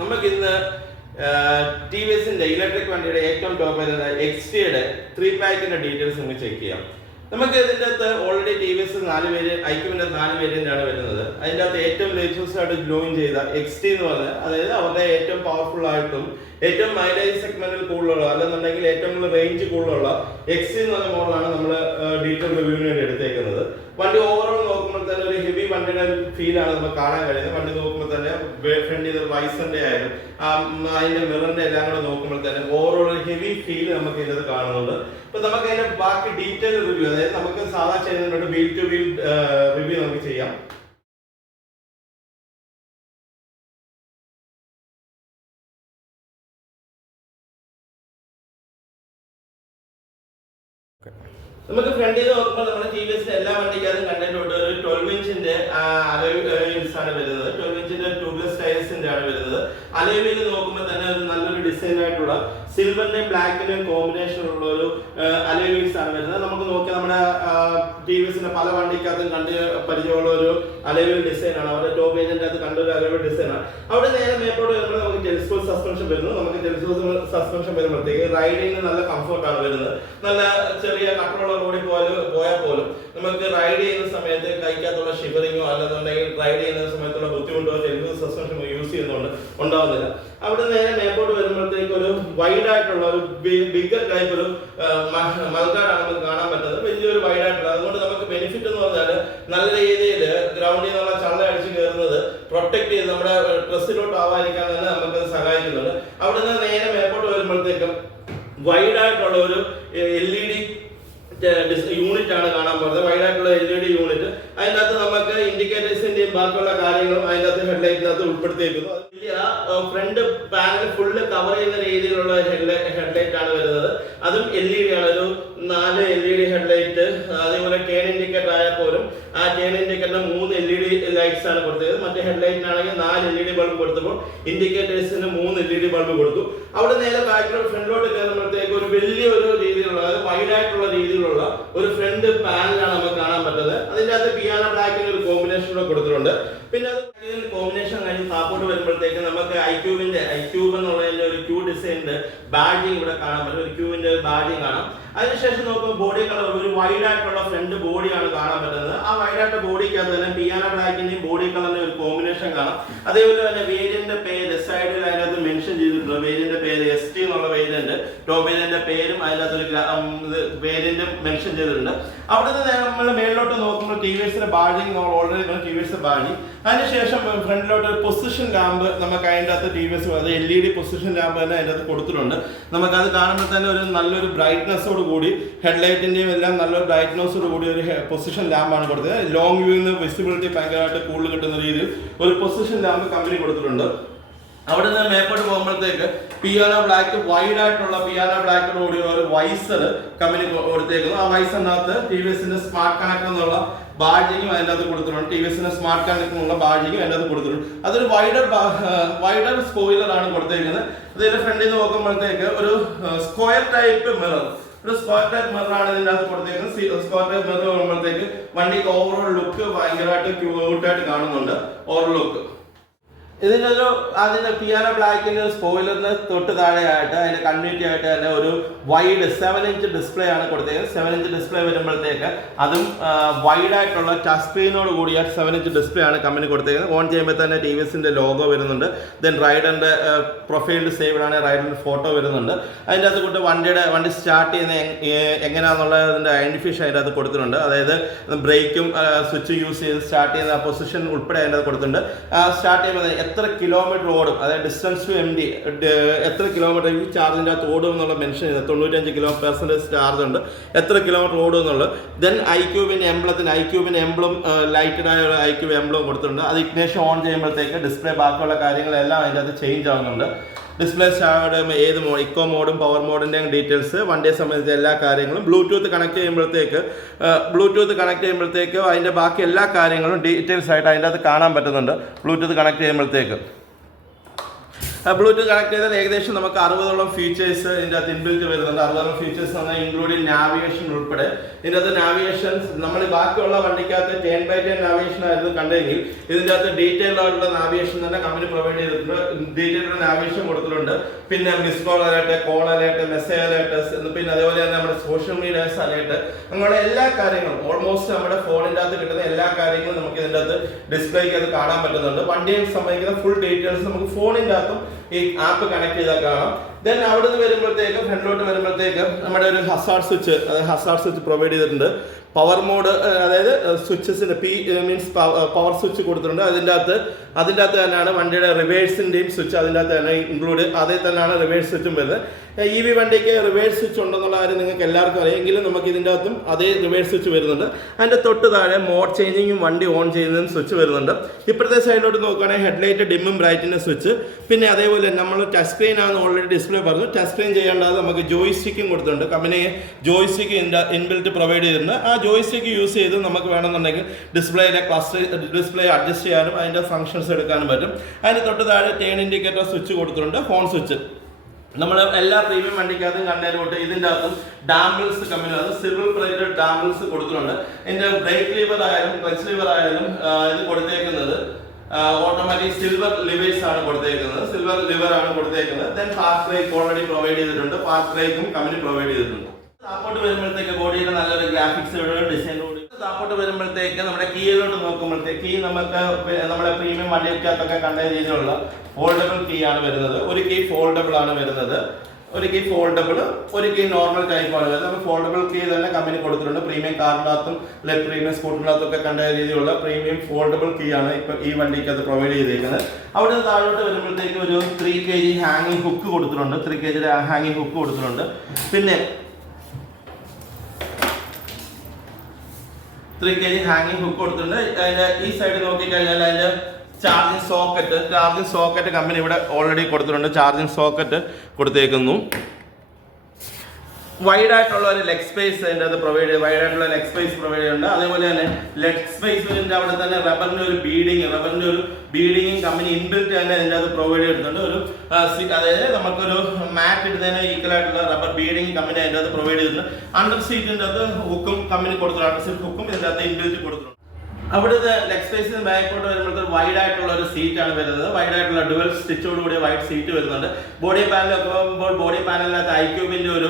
നമുക്ക് ഇന്ന് T V എസിന്റെ ഇലക്ട്രിക് വണ്ടിയുടെ ഏറ്റവും ടോപ്പ് വരുന്ന എക്സ്റ്റിയുടെ 3 പാക്കിന്റെ ഡീറ്റെയിൽസ് നമുക്ക് ചെക്ക് ചെയ്യാം. നമുക്ക് ഇതിൻ്റെ അകത്ത് already T V S 4 variant ഐക്യുവിന്റെ 4 വേരിയന്റ് ആണ് വരുന്നത്. അതിൻ്റെ അകത്ത് ഏറ്റവും ലേറ്റസ്റ്റ് ആയിട്ട് ജോയിൻ ചെയ്ത എക്സ്റ്റി എന്ന് പറഞ്ഞാൽ അതായത് അവരുടെ ഏറ്റവും പവർഫുൾ ആയിട്ടും ഏറ്റവും മൈലേജ് സെഗ്മെന്റിൽ കൂടുതലുള്ള അല്ലെന്നുണ്ടെങ്കിൽ ഏറ്റവും കൂടുതൽ റേഞ്ച് കൂടുതലുള്ള എക്സി എന്ന് പറഞ്ഞ മോഡലാണ് നമ്മൾ ഡീറ്റെയിൽ റിവ്യൂവിന് വേണ്ടി എടുത്തേക്കുന്നത്. വണ്ടി ഓവറോൾ നോക്കുമ്പോൾ തന്നെ ഒരു ഹെവി വണ്ടിയുടെ ഫീലാണ് നമുക്ക് കാണാൻ കഴിയുന്നത്. വണ്ടി നോക്കുമ്പോൾ തന്നെ ഫ്രണ്ട് ചെയ്ത വൈസറിന്റെ ആയാലും അതിന്റെ മിററിന്റെ എല്ലാം കൂടെ നോക്കുമ്പോൾ തന്നെ ഓവറോൾ ഒരു ഹെവി ഫീൽ നമുക്ക് ഇതിനകത്ത് കാണുന്നുണ്ട്. അപ്പൊ നമുക്ക് അതിന്റെ ബാക്കി ഡീറ്റെയിൽ റിവ്യൂ, അതായത് നമുക്ക് സാധാ ചെയ്യുന്നതിനോട് വീൽ ടു വീൽ റിവ്യൂ നമുക്ക് ചെയ്യാം. നമുക്ക് ഫ്രണ്ടിൽ നിന്ന് നോക്കുമ്പോൾ നമ്മുടെ ടി വി എസിന്റെ എല്ലാ വണ്ടിക്കകത്തും കണ്ടന്റ് ഉണ്ട്. ഒരു 12 ഇഞ്ചിന്റെ അലോയ് വീൽസ് ആണ് വരുന്നത്. 12 ഇഞ്ചിന്റെ ട്യൂബ്ലെസ് ടയർസിന്റെ ആണ് വരുന്നത്. അലോയ് വീൽ നോക്കുമ്പോൾ തന്നെ ഒരു നല്ലൊരു ഡിസൈൻ ആയിട്ടുള്ള സിൽവറിന്റെയും ബ്ലാക്കിന്റെയും കോമ്പിനേഷൻ ഉള്ള ഒരു അലോയ് വീൽസ് ആണ് വരുന്നത്. നമുക്ക് നോക്കിയാൽ നമ്മുടെ ടി വി എസിന്റെ പല വണ്ടിക്കകത്തും കണ്ട് പരിചയമുള്ള ഒരു അലോയ് വീൽ ഡിസൈൻ ആണ്. അവരുടെ ടോപ്പ് ഏജന്റ് അത് കണ്ടൊരു അലോയ് വീൽ ഡിസൈൻ ആണ്. അവിടെ നേരെ മേപ്പോട്ട് വരുമ്പോൾ നമുക്ക് ടെലിസ്കോപ്പ് സസ്പെൻഷൻ വരുന്നു. നമുക്ക് ടെലിസ്കോപ്പ് സസ്പെൻഷൻ വരുമ്പോഴത്തേക്ക് റൈഡിങ്ങിന് നല്ല കംഫർട്ടാണ് വരുന്നത്. നല്ല ചെറിയ കട്ടറുള്ള റോഡിൽ പോയാൽ പോലും നമുക്ക് റൈഡ് ചെയ്യുന്ന സമയത്ത് കൈക്കകത്തുള്ള ഷിവറിങ്ങോ അല്ലെന്നുണ്ടെങ്കിൽ റൈഡ് ചെയ്യുന്ന സമയത്തുള്ള ബുദ്ധിമുട്ടോ ടെലിസ്കോപ്പ് സസ്പെൻഷൻ യൂസ് ചെയ്യുന്നതുകൊണ്ട് ഉണ്ടാവുന്നില്ല. അവിടെ നേരെ മേപ്പോട്ട് വരുമ്പോഴത്തേക്ക് ഒരു വൈഡ് ആയിട്ടുള്ള ഒരു ബിഗർ ടൈപ്പ് ഒരു മൽഗാർഡാണ് നമുക്ക് കാണാൻ പറ്റുന്നത്. വലിയൊരു വൈഡ് ആയിട്ടുള്ള, അതുകൊണ്ട് നമുക്ക് ബെനിഫിറ്റ് എന്ന് പറഞ്ഞാൽ നല്ല രീതിയിൽ ഗ്രൗണ്ടിൽ നിന്നുള്ള ചള്ള അടിച്ച് കയറുന്നത് പ്രൊട്ടക്ട് ചെയ്ത് നമ്മുടെ ഡ്രസ്സിലോട്ട് ആവാതിരിക്കാൻ തന്നെ നമുക്ക് സഹായിക്കുന്നുണ്ട്. അവിടെ നിന്ന് നേരെ മേപ്പോട്ട് വരുമ്പോഴത്തേക്കും വൈഡ് ആയിട്ടുള്ള ഒരു LED യൂണിറ്റ് ആണ് കാണാൻ പോകുന്നത്. വൈഡ് ആയിട്ടുള്ള LED യൂണിറ്റ്. അതിൻ്റെ അകത്ത് നമുക്ക് ഇൻഡിക്കേറ്റേഴ്സിന്റെയും ബാക്കിയുള്ള കാര്യങ്ങളും അതിൻ്റെ അകത്ത് ഹെഡ്ലൈറ്റിനകത്ത് ഉൾപ്പെടുത്തിയിരിക്കുന്നു. ഫ്രണ്ട് പാനൽ ഫുള്ള് കവർ ചെയ്യുന്ന രീതിയിലുള്ള ഹെഡ്ലൈറ്റ് ആണ് വരുന്നത്. അതും LED ആണ്, ഒരു 4 LED ഹെഡ്ലൈറ്റ്. അതേപോലെ ടേൺ ഇൻഡിക്കേറ്റർ ആയാൽ പോലും ആ ടേൺ ഇൻഡിക്കേറ്ററിന് 3 LED ലൈറ്റ്സ് ആണ് കൊടുത്തത്. മറ്റേ ഹെഡ്ലൈറ്റിനാണെങ്കിൽ 4 LED ബൾബ് കൊടുത്തപ്പോൾ ഇൻഡിക്കേറ്റേഴ്സിന് 3 LED ബൾബ് കൊടുത്തു. അവിടെ നേരെ ബാക്കിലോട്ട് ഫ്രണ്ടിലോട്ട് കയറുമ്പോഴത്തേക്ക് ഒരു വലിയൊരു രീതിയിലുള്ള, അതായത് വൈഡ് ആയിട്ടുള്ള രീതിയിലുള്ള ഒരു ഫ്രണ്ട് പാനലാണ് നമുക്ക് കാണാൻ പറ്റുന്നത്. അതിന്റെ അകത്ത് പിയാനോ ബ്ലാക്കിന് ഒരു കോമ്പിനേഷൻ കൊടുത്തിട്ടുണ്ട്. പിന്നെ അത് കോമ്പിനേഷൻ കഴിഞ്ഞ് താപ്പോട്ട് വരുമ്പോഴത്തേക്ക് നമുക്ക് ഐക്യൂബ് എന്നുള്ളതിന്റെ ഒരു ക്യൂ ഡിസൈനിന്റെ ബാഡ്ജിങ് ഇവിടെ കാണാൻ പറ്റും. ഒരു ക്യൂവിന്റെ ബാഡ്ജിങ് കാണാം. അതിനുശേഷം നോക്കുമ്പോൾ ബോഡി കളർ ഒരു വൈഡ് ആയിട്ടുള്ള ഫ്രണ്ട് ബോഡിയാണ് കാണാൻ പറ്റുന്നത്. ആ വൈഡ് ആയിട്ട് ബോഡിക്കകത്ത് തന്നെ പിയാനോ ബ്ലാക്കിന്റെയും ബോഡി കളറിന്റെ ഒരു കോമ്പിനേഷൻ കാണാം. അതേപോലെ തന്നെ വേരിയന്റിന്റെ പേര് സൈഡിൽ അതിനകത്ത് മെൻഷൻ ചെയ്തിട്ടുണ്ട്. വേരിയന്റിന്റെ പേര് ST എന്നുള്ള വേരിയന്റ്, ടോപ്പ് വേരിയന്റിന്റെ പേരും അതിനകത്ത് ഒരു വേരിയന്റും മെൻഷൻ ചെയ്തിട്ടുണ്ട്. അവിടെ നിന്ന് നമ്മൾ മേളിലോട്ട് നോക്കുമ്പോൾ ടി വി എസിന്റെ badging already T V S badging. അതിനുശേഷം ഫ്രണ്ടിലോട്ട് ഒരു പൊസിഷൻ ലാമ്പ് നമുക്ക് അതിൻ്റെ അകത്ത് T V S LED position lamp തന്നെ അതിൻ്റെ അകത്ത് കൊടുത്തിട്ടുണ്ട്. നമുക്കത് കാണുമ്പോൾ തന്നെ ഒരു നല്ലൊരു ബ്രൈറ്റ്നെസ്സോട് കൂടി ഹെഡ്ലൈറ്റിന്റെയും എല്ലാം നല്ലൊരു ബ്രൈറ്റ്നെസ്സോട് കൂടി ഒരു പൊസിഷൻ ലാമ്പാണ് കൊടുത്തത്. ലോങ് വ്യൂന്ന് വിസിബിലിറ്റി ഭയങ്കരമായിട്ട് കൂടുതൽ കിട്ടുന്ന രീതിയിൽ ഒരു പൊസിഷൻ ലാമ്പ് കമ്പനി കൊടുത്തിട്ടുണ്ട്. അവിടെ നിന്ന് മേപ്പോട്ട് പോകുമ്പോഴത്തേക്ക് പിയാനോ ബ്ലാക്ക് വൈഡ് ആയിട്ടുള്ള പിയാനോ ബ്ലാക്കിനോട് കൂടി ഒരു വൈസർ കമ്പനി കൊടുത്തേക്കുന്നു. ആ വൈസറിനകത്ത് ടി വി എസിന്റെ സ്മാർട്ട് കണക്ട് എന്നുള്ള ബാഡ്ജിങ്ങും അതിൻ്റെ അകത്ത് കൊടുത്തിട്ടുണ്ട്. ടി വി എസിന്റെ സ്മാർട്ട് കണക്ട് എന്നുള്ള ബാഡ്ജിങ്ങും അതിൻ്റെ അകത്ത് കൊടുത്തിട്ടുണ്ട്. അതൊരു വൈഡർ സ്പോയിലർ ആണ് കൊടുത്തേക്കുന്നത്. അതിന്റെ ഫ്രണ്ടിൽ നിന്ന് നോക്കുമ്പോഴത്തേക്ക് ഒരു സ്ക്വയർ ടൈപ്പ് മിറർ, ഒരു സ്ക്വയർ ടൈപ്പ് മിററാണ് ഇതിൻ്റെ അകത്ത് കൊടുത്തേക്കുന്നത്. സ്ക്വയർ ടൈപ്പ് മിറർ വരുമ്പോഴത്തേക്ക് വണ്ടിക്ക് ഓവറോൾ ലുക്ക് ഭയങ്കരമായിട്ട് ക്യൂട്ടായിട്ട് കാണുന്നുണ്ട്. ഓവറോൾ ലുക്ക് അതിന്റെ പിയാനോ ബ്ലാക്കിന്റെ സ്പോയിലറിന് തൊട്ട് താഴെയായിട്ട് അതിന്റെ കമ്മ്യൂണിറ്റി ആയിട്ട് തന്നെ ഒരു വൈഡ് 7 ഇഞ്ച് ഡിസ്പ്ലേ ആണ് കൊടുത്തേക്കുന്നത്. 7 ഇഞ്ച് ഡിസ്പ്ലേ വരുമ്പോഴത്തേക്ക് അതും വൈഡ് ആയിട്ടുള്ള ടച്ച് സ്ക്രീനോട് കൂടിയ 7 ഇഞ്ച് ഡിസ്പ്ലേ ആണ് കമ്പനി കൊടുത്തേക്കുന്നത്. ഓൺ ചെയ്യുമ്പോൾ തന്നെ ടി വി എസിന്റെ ലോഗോ വരുന്നുണ്ട്. ദെൻ റൈഡറിന്റെ പ്രൊഫൈൽ സേവ്ഡ് ആണ്, റൈഡറിന്റെ ഫോട്ടോ വരുന്നുണ്ട്. അതിൻ്റെ അകത്ത് കൊണ്ട് വണ്ടി സ്റ്റാർട്ട് ചെയ്യുന്ന എങ്ങനെയാണെന്നുള്ളതിന്റെ ഐഡന്റിഫിക്കേഷൻ അതിൻ്റെ അകത്ത് കൊടുത്തിട്ടുണ്ട്. അതായത് ബ്രേക്കും സ്വിച്ച് യൂസ് ചെയ്ത് സ്റ്റാർട്ട് ചെയ്യുന്ന പൊസിഷൻ ഉൾപ്പെടെ അതിൻ്റെ അകത്ത് കൊടുത്തിട്ടുണ്ട്. സ്റ്റാർട്ട് ചെയ്യുമ്പോൾ എത്ര കിലോമീറ്റർ ഓടും, അതായത് ഡിസ്റ്റൻസ് ടു MD എത്ര കിലോമീറ്റർ ഈ ചാർജിൻ്റെ അകത്ത് ഓടും എന്നുള്ള മെൻഷൻ ചെയ്ത് 95% ചാർജ് ഉണ്ട്, എത്ര കിലോമീറ്റർ ഓടും എന്നുള്ളത്. ദെൻ ഐക്യൂബിൻ്റെ എംബ്ലം ലൈറ്റഡ് ആയ ഐക്യൂബ് എംബ്ലം കൊടുത്തിട്ടുണ്ട്. അത് ഇഗ്നേഷൻ ഓൺ ചെയ്യുമ്പോഴത്തേക്ക് ഡിസ്പ്ലേ ബാക്കിയുള്ള കാര്യങ്ങളെല്ലാം അതിൻ്റെ അകത്ത് ചേഞ്ച് ആവുന്നുണ്ട്. ഡിസ്പ്ലേ സ്റ്റാർട്ട് ഏത് മോഡ്, ഇക്കോ മോഡും പവർ മോഡിൻ്റെയും ഡീറ്റെയിൽസ്, വണ്ടിയെ സംബന്ധിച്ച എല്ലാ കാര്യങ്ങളും, ബ്ലൂടൂത്ത് കണക്ട് ചെയ്യുമ്പോഴത്തേക്ക് അതിൻ്റെ ബാക്കി എല്ലാ കാര്യങ്ങളും ഡീറ്റെയിൽസ് ആയിട്ട് അതിൻ്റെ അകത്ത് കാണാൻ പറ്റുന്നുണ്ട് ബ്ലൂടൂത്ത് കണക്ട് ചെയ്യുമ്പോഴത്തേക്ക്. ബ്ലൂടൂത്ത് കണക്ട് ചെയ്താൽ ഏകദേശം നമുക്ക് 60ഓളം ഫീച്ചേഴ്സ് ഇതിൻ്റെ അകത്ത് ഇൻബിൽറ്റ് വരുന്നുണ്ട്. 60ഓളം ഫീച്ചേഴ്സ് പറഞ്ഞാൽ ഇൻക്ലൂഡിങ് നാവിഗേഷൻ ഉൾപ്പെടെ. ഇതിൻ്റെ അകത്ത് നാവിഗേഷൻ നമ്മൾ ബാക്കിയുള്ള വണ്ടിക്കകത്ത് 10x10 നാവിഗേഷൻ ആയിരുന്നു കണ്ടെങ്കിൽ ഇതിൻ്റെ അകത്ത് ഡീറ്റെയിൽ ആയിട്ടുള്ള നാവിഗേഷൻ തന്നെ കമ്പനി പ്രൊവൈഡ് ചെയ്തിട്ടുണ്ട്. ഡീറ്റെയിൽ നാവിഗേഷൻ കൊടുത്തിട്ടുണ്ട്. പിന്നെ miss call alert, call alert, message alert, പിന്നെ അതേപോലെ തന്നെ നമ്മുടെ സോഷ്യൽ മീഡിയാസ് അലേർട്ട്, അങ്ങനെ എല്ലാ കാര്യങ്ങളും ഓൾമോസ്റ്റ് നമ്മുടെ ഫോണിൻ്റെ അകത്ത് കിട്ടുന്ന എല്ലാ കാര്യങ്ങളും നമുക്ക് ഇതിൻ്റെ അകത്ത് ഡിസ്പ്ലേക്ക് അത് കാണാൻ പറ്റുന്നുണ്ട്. വണ്ടിയെ സംബന്ധിക്കുന്ന ഫുൾ ഡീറ്റെയിൽസ് നമുക്ക് ഫോണിൻ്റെ അകത്തും ഈ ആപ്പ് കണക്ട് ചെയ്താൽ കാണാം. ദെൻ അവിടെ നിന്ന് വരുമ്പോഴത്തേക്ക് ഫ്രണ്ടിലോട്ട് വരുമ്പോഴത്തേക്ക് നമ്മുടെ ഒരു ഹസാർഡ് സ്വിച്ച് പ്രൊവൈഡ് ചെയ്തിട്ടുണ്ട്. പവർ മോഡ്, അതായത് സ്വിച്ചസിന്റെ മീൻസ് പവർ സ്വിച്ച് കൊടുത്തിട്ടുണ്ട്. അതിൻ്റെ അകത്ത് തന്നെയാണ് വണ്ടിയുടെ റിവേഴ്സിന്റെയും സ്വിച്ച് അതിൻ്റെ അകത്ത് തന്നെ ഇൻക്ലൂഡ്. അതേ തന്നെയാണ് റിവേഴ്സ് സ്വിച്ചും വരുന്നത്. EV വണ്ടിക്ക് റിവേഴ്സ് സ്വിച്ച് ഉണ്ടെന്നുള്ള കാര്യം നിങ്ങൾക്ക് എല്ലാവർക്കും അറിയാം. എങ്കിലും നമുക്ക് ഇതിൻ്റെ അകത്തും അതേ റിവേഴ്സ് സ്വിച്ച് വരുന്നുണ്ട്. അതിൻ്റെ തൊട്ട് താഴെ മോഡ് ചേഞ്ചിങ്ങും വണ്ടി ഓൺ ചെയ്യുന്നതും സ്വിച്ച് വരുന്നുണ്ട്. ഇപ്പോഴത്തെ സൈഡിലോട്ട് നോക്കുകയാണെങ്കിൽ ഹെഡ്ലൈറ്റ് ഡിമ്മും ബ്രൈറ്റിൻ്റെ സ്വിച്ച്. പിന്നെ അതേപോലെ നമ്മൾ ടച്ച് സ്ക്രീൻ ആണ് ഓൾറെഡി ഡിസ്പ്ലേ പറഞ്ഞു. ടച്ച് സ്ക്രീൻ ചെയ്യേണ്ടത് നമുക്ക് ജോയ്സ്റ്റിക്കും കൊടുത്തിട്ടുണ്ട്. കമ്പനി ജോയ്സ്റ്റിക്ക് ഇൻബിൽറ്റ് പ്രൊവൈഡ് ചെയ്തിട്ടുണ്ട്. ആ ജോയ്സ്റ്റിക്ക് യൂസ് ചെയ്ത് നമുക്ക് വേണമെന്നുണ്ടെങ്കിൽ ഡിസ്പ്ലേ അഡ്ജസ്റ്റ് ചെയ്യാനും അതിൻ്റെ ഫംഗ്ഷൻസ് എടുക്കാനും പറ്റും. അതിന് തൊട്ട് താഴെ ടേൺ ഇൻഡിക്കേറ്റർ സ്വിച്ച് കൊടുത്തിട്ടുണ്ട്, ഹോൺ സ്വിച്ച്. നമ്മൾ എല്ലാ പ്രീമിയം വണ്ടിക്കകത്തും കണ്ടതിലോട്ട് ഇതിൻ്റെ അകത്തും ഡാമ്പിൾസ് കമ്പനി സിൽവർ പ്ലേറ്റഡ് ഡാമ്പിൾസ് കൊടുത്തിട്ടുണ്ട്. ഇതിൻ്റെ ബ്രേക്ക് ലീവർ ആയാലും ക്ലച്ച് ലീവർ ആയാലും ഇത് കൊടുത്തേക്കുന്നത് ഓട്ടോമാറ്റിക് സിൽവർ ലിവേഴ്സ് ആണ് കൊടുത്തേക്കുന്നത്. Then park break already provide ചെയ്തിട്ടുണ്ട്. പാർക്ക് ബ്രേക്കും കമ്പനി പ്രൊവൈഡ് ചെയ്തിട്ടുണ്ട്. താപ്പോട്ട് വരുമ്പോഴത്തേക്ക് ബോഡിയുടെ നല്ലൊരു ഗ്രാഫിക്സ് ഡിസൈനോട് താപ്പോട്ട് വരുമ്പോഴത്തേക്ക് നമ്മുടെ കീയിലോട്ട് നോക്കുമ്പോഴത്തേക്ക് കീ നമുക്ക് നമ്മുടെ പ്രീമിയം വണ്ടിക്കകത്തൊക്കെ കണ്ട രീതിയിലുള്ള ഫോൾഡബിൾ കീ ആണ് വരുന്നത്. ഒരു കീ ഫോൾഡബിൾ ആണ് വരുന്നത്, ഒരു കീ ഫോൾഡബിൾ, ഒരു കീ നോർമൽ ടൈപ്പ് ആണ് വരുന്നത്. ഫോൾഡബിൾ കീ തന്നെ കമ്പനി കൊടുത്തിട്ടുണ്ട്. പ്രീമിയം കാറിനകത്തും പ്രീമിയം സ്കൂട്ടറിനകത്തും ഒക്കെ കണ്ട രീതിയിലുള്ള പ്രീമിയം ഫോൾഡബിൾ കീ ആണ് ഇപ്പൊ ഈ വണ്ടിക്കകത്ത് പ്രൊവൈഡ് ചെയ്തിരിക്കുന്നത്. അവിടെ നിന്ന് താഴോട്ട് വരുമ്പോഴത്തേക്ക് ഒരു 3 kg ഹാങ്ങിങ് ഹുക്ക് കൊടുത്തിട്ടുണ്ട്. 3 kg ഹാങ്ങിങ് ഹുക്ക് കൊടുത്തിട്ടുണ്ട്. പിന്നെ 3 kg ഹാങ്ങിങ് ഹുക്ക് കൊടുത്തിട്ടുണ്ട്. അതിന്റെ ഈ സൈഡ് നോക്കിക്കഴിഞ്ഞാൽ അതിന്റെ ചാർജിങ് സോക്കറ്റ് കമ്പനി ഇവിടെ ഓൾറെഡി കൊടുത്തിട്ടുണ്ട്. ചാർജിങ് സോക്കറ്റ് കൊടുത്തേക്കുന്നു. വൈഡ് ആയിട്ടുള്ള ഒരു ലെഗ് സ്പേസ് അതിൻ്റെ അത് പ്രൊവൈഡ് ചെയ്യുന്നുണ്ട്. അതേപോലെ തന്നെ ലെഗ് സ്പേസിന്റെ അവിടെ തന്നെ റബ്ബറിന്റെ ഒരു ബീഡിങ് കമ്പനി ഇൻബിൽറ്റ് തന്നെ അതിൻ്റെ അത് പ്രൊവൈഡ് ചെയ്തിട്ടുണ്ട്. ഒരു അതായത് നമുക്കൊരു മാറ്റ് ഇടുന്നതിന് ഈക്വൽ ആയിട്ടുള്ള റബ്ബർ ബീഡിങ് കമ്പനി അതിൻ്റെ അത് പ്രൊവൈഡ് ചെയ്തിട്ടുണ്ട്. അണ്ടർ സീറ്റിന്റെ അത് ഹുക്കും കമ്പനി കൊടുത്തിട്ടുണ്ട്. അണ്ടർ സീറ്റ് ഹുക്കും ഇതിൻ്റെ അത് ഇൻബിൽറ്റ് കൊടുത്തിട്ടുണ്ട്. അവിടുത്തെ ലെഗ് സ്പേസിന് ബാക്കോട്ട് വരുമ്പോഴത്തേക്ക് വൈഡ് ആയിട്ടുള്ള ഒരു സീറ്റാണ് വരുന്നത്. വൈഡ് ആയിട്ടുള്ള ഡുവൽ സ്റ്റിച്ചോട് കൂടിയ വൈഡ് സീറ്റ് വരുന്നുണ്ട്. ബോഡി പാനലൊക്കെ പോകുമ്പോൾ ബോഡി പാനലിനകത്ത് ഐക്യൂബിന്റെ ഒരു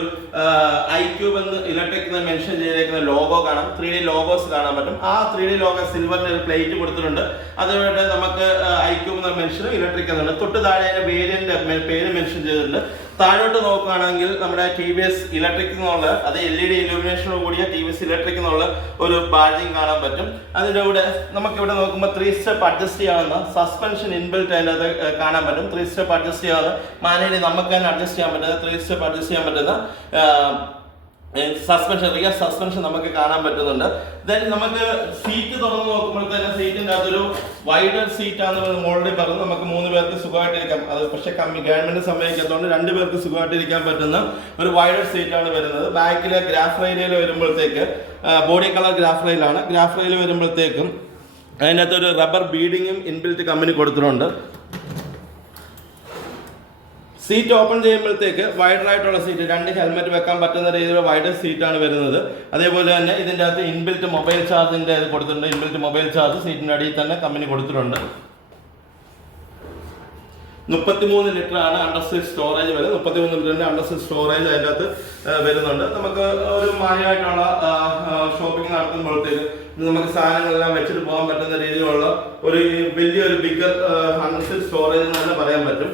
ഐക്യൂബ് എന്ന് ഇലക്ട്രിക് മെൻഷൻ ചെയ്തേക്കുന്ന ലോഗോ കാണാം. 3D ലോഗോസ് കാണാൻ പറ്റും. ആ 3D ലോഗോ സിൽവറിന്റെ ഒരു പ്ലേറ്റ് കൊടുത്തിട്ടുണ്ട്. അതുകൊണ്ട് നമുക്ക് ഐക്യൂബ് എന്ന മെൻഷൻ ഇലക്ട്രിക് എന്നുണ്ട്. തൊട്ട് താഴെ വേരിയന്റ് പേര് മെൻഷൻ ചെയ്തിട്ടുണ്ട്. താഴോട്ട് നോക്കുകയാണെങ്കിൽ നമ്മുടെ TVS ഇലക്ട്രിക് എന്നുള്ള അത് LED ഇലുമിനേഷനോട് കൂടിയ TVS ഇലക്ട്രിക് എന്നുള്ള ഒരു ബാഡ്ജിങ് കാണാൻ പറ്റും. അതിൻ്റെ കൂടെ നമുക്കിവിടെ നോക്കുമ്പോൾ 3 സ്റ്റെപ്പ് അഡ്ജസ്റ്റ് ചെയ്യാവുന്ന സസ്പെൻഷൻ ഇൻബിൽറ്റ് അതിൻ്റെ കാണാൻ പറ്റും. 3 സ്റ്റെപ്പ് അഡ്ജസ്റ്റ് ചെയ്യാവുന്ന മാനുവലി നമുക്ക് തന്നെ അഡ്ജസ്റ്റ് ചെയ്യാൻ പറ്റുന്ന 3 സ്റ്റെപ്പ് അഡ്ജസ്റ്റ് ചെയ്യാൻ പറ്റുന്ന റിയർ സസ്പെൻഷൻ നമുക്ക് കാണാൻ പറ്റുന്നുണ്ട്. ദെൻ നമുക്ക് സീറ്റ് തുറന്ന് നോക്കുമ്പോഴത്തേന് സീറ്റിന്റെ അതൊരു വൈഡർ സീറ്റാണെന്ന് ഓൾറെഡി പറഞ്ഞു. നമുക്ക് 3 പേർക്ക് സുഖമായിട്ടിരിക്കാം. അത് പക്ഷേ ഗവൺമെന്റ് സമ്മതിക്കാത്തതുകൊണ്ട് 2 പേർക്ക് സുഖമായിട്ടിരിക്കാൻ പറ്റുന്ന ഒരു വൈഡർ സീറ്റാണ് വരുന്നത്. ബാക്കിലെ ഗ്രാഫ് റെയിലിൽ വരുമ്പോഴത്തേക്ക് ബോഡി കളർ ഗ്രാഫ് റെയിൽ വരുമ്പോഴത്തേക്കും അതിനകത്ത് ഒരു റബ്ബർ ബീഡിങ്ങും ഇൻബിൽറ്റ് കമ്പനി കൊടുത്തിട്ടുണ്ട്. സീറ്റ് ഓപ്പൺ ചെയ്യുമ്പോഴത്തേക്ക് വൈഡർ ആയിട്ടുള്ള സീറ്റ്, 2 ഹെൽമെറ്റ് വെക്കാൻ പറ്റുന്ന രീതിയിലുള്ള വൈഡർ സീറ്റാണ് വരുന്നത്. അതേപോലെ തന്നെ ഇതിൻ്റെ അകത്ത് ഇൻബിൽറ്റ് മൊബൈൽ ചാർജിൻ്റെ ഇത് കൊടുത്തിട്ടുണ്ട്. ഇൻബിൽറ്റ് മൊബൈൽ ചാർജ് സീറ്റിൻ്റെ അടിയിൽ തന്നെ കമ്പനി കൊടുത്തിട്ടുണ്ട്. 33 ലിറ്റർ ആണ് അണ്ടർ സീറ്റ് സ്റ്റോറേജ് വരുന്നത്. 33 ലിറ്ററിന്റെ അണ്ടർ സീറ്റ് സ്റ്റോറേജ് അതിൻ്റെ അകത്ത് വരുന്നുണ്ട്. നമുക്ക് ഒരു മാന്യമായിട്ടുള്ള ഷോപ്പിംഗ് നടത്തുമ്പോഴത്തേക്ക് നമുക്ക് സാധനങ്ങളെല്ലാം വെച്ചിട്ട് പോകാൻ പറ്റുന്ന രീതിയിലുള്ള ഒരു വലിയൊരു ബിഗർ അണ്ടർ സീറ്റ് സ്റ്റോറേജ് എന്ന് തന്നെ പറയാൻ പറ്റും.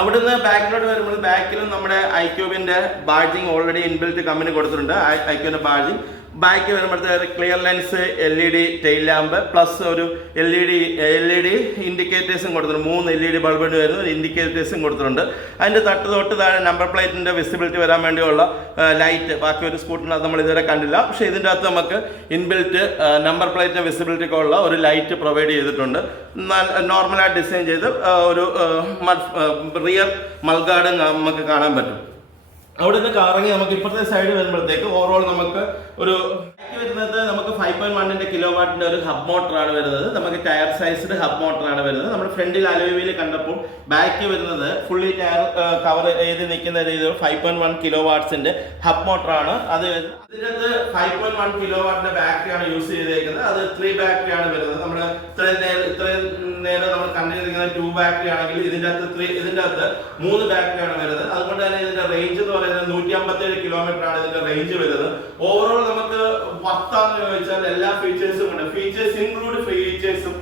അവിടുന്ന് ബാക്കിലോട്ട് വരുമ്പോൾ ബാക്കിലും നമ്മുടെ ഐക്യൂബിന്റെ ബാഡ്ജിങ് ഓൾറെഡി ഇൻബിൽറ്റ് കമ്പനി കൊടുത്തിട്ടുണ്ട്. ഐക്യൂബിന്റെ ബാഡ്ജിങ് ബാക്ക് വരുമ്പോഴത്തേക്ക് clear lens, LED tail lamp plus ഒരു LED ഇൻഡിക്കേറ്റേഴ്സും കൊടുത്തിട്ടുണ്ട്. 3 LED ബൾബിന് വരുന്ന ഒരു ഇൻഡിക്കേറ്റേഴ്സും കൊടുത്തിട്ടുണ്ട്. അതിൻ്റെ തൊട്ട് താഴെ നമ്പർ പ്ലേറ്റിൻ്റെ വിസിബിലിറ്റി വരാൻ വേണ്ടിയുള്ള ലൈറ്റ് ബാക്കി ഒരു സ്കൂട്ടറിനകത്ത് നമ്മൾ ഇതുവരെ കണ്ടില്ല. പക്ഷേ ഇതിൻ്റെ അകത്ത് നമുക്ക് ഇൻബിൽറ്റ് നമ്പർ പ്ലേറ്റിൻ്റെ വിസിബിലിറ്റിക്കുള്ള ഒരു ലൈറ്റ് പ്രൊവൈഡ് ചെയ്തിട്ടുണ്ട്. നോർമലായിട്ട് ഡിസൈൻ ചെയ്ത് ഒരു റിയർ മൾഗാർഡ് നമുക്ക് കാണാൻ പറ്റും. അവിടെ നിന്ന് കറങ്ങി നമുക്ക് ഇപ്പോഴത്തെ സൈഡ് വരുമ്പോഴത്തേക്ക് ഓവറോൾ നമുക്ക് ഒരു വരുന്നത് നമുക്ക് 5 5.1 കിലോ വാട്ടിന്റെ ഒരു ഹബ് മോട്ടറാണ് വരുന്നത്. നമുക്ക് ടയർ സൈസ്ഡ് ഹബ് മോട്ടറാണ് വരുന്നത്. നമ്മുടെ ഫ്രണ്ടിൽ അലോയ് വീൽ കണ്ടപ്പോൾ ബാക്ക് വരുന്നത് ഫുള്ളി ടയർ കവർ ചെയ്ത് നിൽക്കുന്ന രീതിയിൽ 5.1 കിലോ വാട്ട്സിന്റെ ഹബ് മോട്ടറാണ് അത്. ഇതിനകത്ത് 5.1 കിലോ വാട്ടിന്റെ ബാറ്ററിയാണ് യൂസ് ചെയ്തേക്കുന്നത്. അത് 3 ബാറ്ററിയാണ് വരുന്നത്. നമ്മൾ ഇത്രയും നേരം നമ്മൾ കണ്ടിരിക്കുന്ന 2 ബാറ്ററി ആണെങ്കിൽ ഇതിന്റെ അകത്ത് 3 ബാറ്ററിയാണ് വരുന്നത്. അതുകൊണ്ട് തന്നെ ഇതിന്റെ റേഞ്ച് എന്ന് പറയുന്നത് 157 കിലോമീറ്റർ ആണ് ഇതിന്റെ റേഞ്ച് വരുന്നത്. ഓവറോൾ നമുക്ക് വർത്താന്ന് ചോദിച്ചാൽ എല്ലാ ഫീച്ചേഴ്സും ഉണ്ട്. ഫീച്ചേഴ്സ് ഇൻക്ലൂഡ് ഫീച്ചേഴ്സും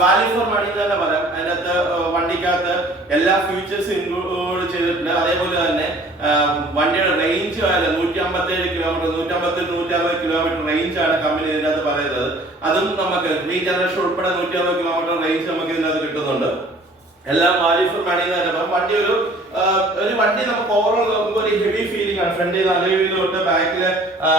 വാല്യൂ ഫോർ മണി തന്നെ പറയാം. അതിനകത്ത് വണ്ടിക്കകത്ത് എല്ലാ ഫീച്ചേഴ്സും ഇൻക്ലൂഡ് ചെയ്തിട്ടുണ്ട്. അതേപോലെ തന്നെ വണ്ടിയുടെ റേഞ്ച് ആയാലും 157 കിലോമീറ്റർ 160 കിലോമീറ്റർ റേഞ്ച് ആണ് കമ്പനി ഇതിനകത്ത് പറയുന്നത്. അതും നമുക്ക് റീജനറേഷൻ ഉൾപ്പെടെ 160 കിലോമീറ്റർ റേഞ്ച് നമുക്ക് ഇതിനകത്ത് കിട്ടുന്നുണ്ട്. എല്ലാം വാല്യൂ ഫോർ മണി എന്ന് തന്നെ പറയാം. വണ്ടി ഒരു വണ്ടി നമുക്ക് ഓവറോൾ നോക്കുമ്പോൾ ഒരു ഹെവി ഫീലിംഗ് ആണ്. ഫ്രണ്ടിൽ അലോയ് വീൽ തൊട്ട് ബാക്കിലെ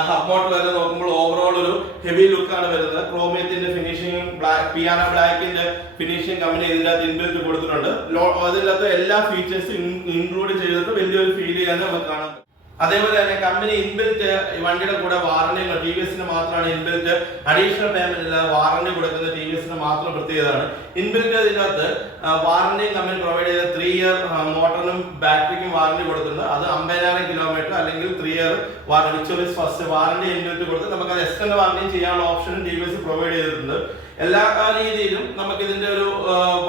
ഹബ് മോട്ടർ വരെ നോക്കുമ്പോൾ ഓവറോൾ ഒരു ഹെവി ലുക്ക് ആണ് വരുന്നത്. ക്രോമിയത്തിന്റെ ഫിനിഷിംഗ്, പിയാനോ ബ്ലാക്കിന്റെ ഫിനിഷിംഗ് കമ്പനി ഇതിന്റെ അകത്ത് ഇൻബിൽറ്റ് കൊടുത്തിട്ടുണ്ട്. അതിനകത്ത് എല്ലാ ഫീച്ചേഴ്സും ഇൻക്ലൂഡ് ചെയ്തിട്ട് വലിയൊരു ഫീൽ ചെയ്യാൻ നമുക്ക് കാണാം. അതേപോലെ തന്നെ കമ്പനി ഇൻബിൽറ്റ് വണ്ടിയുടെ കൂടെ വാറണ്ടി ടി വി എസിന് മാത്രമാണ് ഇൻബിൽറ്റ് അഡീഷണൽ പേയ്മെന്റ് ഇല്ലാതെ വാറണ്ടി കൊടുക്കുന്ന ടി വി എസിന് മാത്രം പ്രത്യേകതയാണ്. ഇൻബിൽറ്റ് ഇതിനകത്ത് വാറണ്ടിയും കമ്പനി പ്രൊവൈഡ് ചെയ്ത 3 ഇയർ മോട്ടറിനും ബാറ്ററിക്കും വാറണ്ടി കൊടുത്തിട്ടുണ്ട്. അത് 50,000 കിലോമീറ്റർ അല്ലെങ്കിൽ 3 year warranty first warranty inbuilt കൊടുത്ത് നമുക്ക് അത് എക്സ്റ്റൻഡ് വാറണ്ടിയും ചെയ്യാനുള്ള ഓപ്ഷനും ടി വി എസ് പ്രൊവൈഡ് ചെയ്തിട്ടുണ്ട്. എല്ലാ രീതിയിലും നമുക്ക് ഇതിന്റെ ഒരു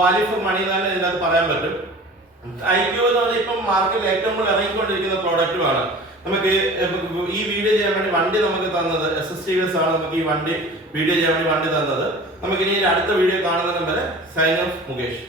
വാല്യൂ ഫോർ മണി തന്നെ ഇതിനകത്ത് പറയാൻ പറ്റും. IQ എന്ന് പറഞ്ഞാൽ ഇപ്പം മാർക്കറ്റിൽ ഏറ്റവും കൂടുതൽ ഇറങ്ങിക്കൊണ്ടിരിക്കുന്ന പ്രോഡക്റ്റുമാണ്. നമുക്ക് ഈ വീഡിയോ ചെയ്യാൻ വേണ്ടി വണ്ടി നമുക്ക് തന്നത് SSTVS ആണ്. നമുക്ക് ഈ വണ്ടി വീഡിയോ ചെയ്യാൻ വേണ്ടി വണ്ടി തന്നത്. നമുക്ക് ഇനി അടുത്ത വീഡിയോ കാണുന്നതിന് വരെ സൈൻ ഓഫ് മുകേഷ്.